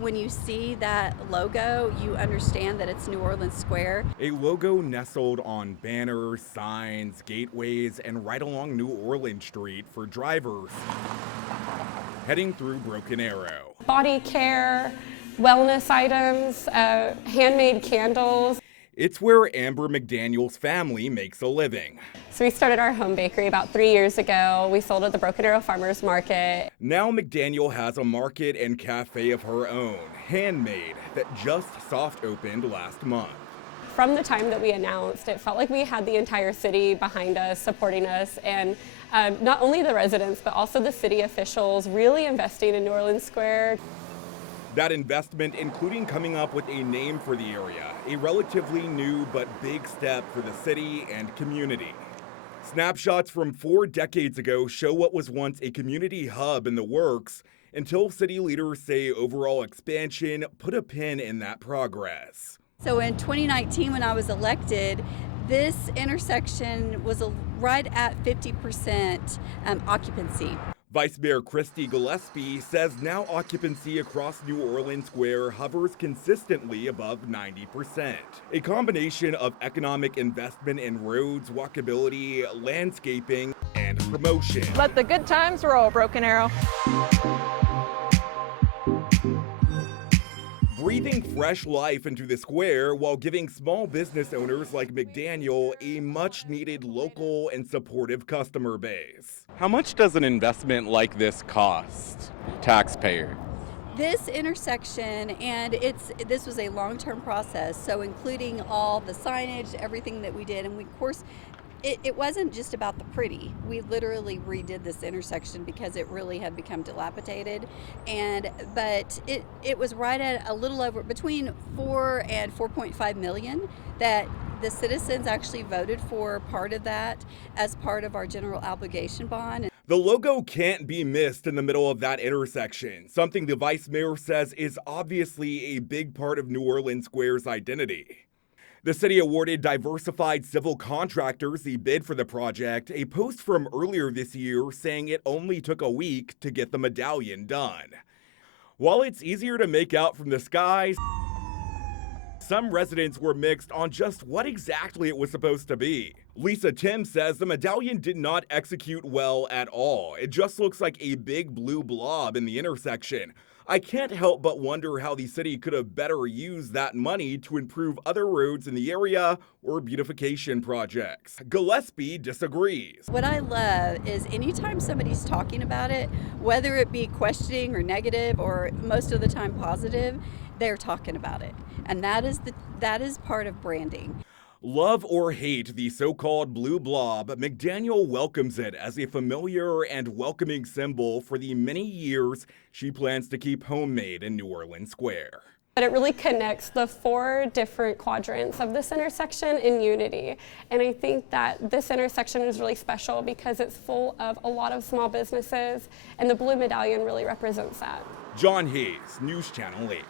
when you see that logo, you understand that it's New Orleans Square. A logo nestled on banners, signs, gateways, and right along New Orleans Street for drivers heading through Broken Arrow. Body care, wellness items, handmade candles. It's where Amber McDaniel's family makes a living. So we started our home bakery about 3 years ago. We sold at the Broken Arrow Farmers Market. Now McDaniel has a market and cafe of her own, handmade, that just soft opened last month. From the time that we announced, it felt like we had the entire city behind us, supporting us, and not only the residents, but also the city officials really investing in New Orleans Square. That investment including coming up with a name for the area, a relatively new but big step for the city and community. Snapshots from 4 decades ago show what was once a community hub in the works until city leaders say overall expansion put a pin in that progress. So in 2019, when I was elected, this intersection was right at 50% occupancy. Vice Mayor Christy Gillespie says now occupancy across New Orleans Square hovers consistently above 90%. A combination of economic investment in roads, walkability, landscaping, and promotion. Let the good times roll, Broken Arrow. Breathing fresh life into the square while giving small business owners like McDaniel a much-needed local and supportive customer base. How much does an investment like this cost taxpayer? This intersection, and this was a long-term process, so including all the signage, everything that we did, and we, of course, it wasn't just about the pretty. We literally redid this intersection because it really had become dilapidated, but it was right at a little over between 4 and 4.5 million that the citizens actually voted for part of that as part of our general obligation bond. The logo can't be missed in the middle of that intersection, something the vice mayor says is obviously a big part of New Orleans Square's identity. The city awarded Diversified Civil Contractors the bid for the project, a post from earlier this year saying it only took a week to get the medallion done. While it's easier to make out from the skies, some residents were mixed on just what exactly it was supposed to be. Lisa Tim says the medallion did not execute well at all. It just looks like a big blue blob in the intersection. I can't help but wonder how the city could have better used that money to improve other roads in the area or beautification projects. Gillespie disagrees. What I love is anytime somebody's talking about it, whether it be questioning or negative or most of the time positive, they're talking about it. And that is part of branding. Love or hate the so-called blue blob, McDaniel welcomes it as a familiar and welcoming symbol for the many years she plans to keep homemade in New Orleans Square. But it really connects the 4 different quadrants of this intersection in unity. And I think that this intersection is really special because it's full of a lot of small businesses, and the blue medallion really represents that. John Hayes, News Channel 8.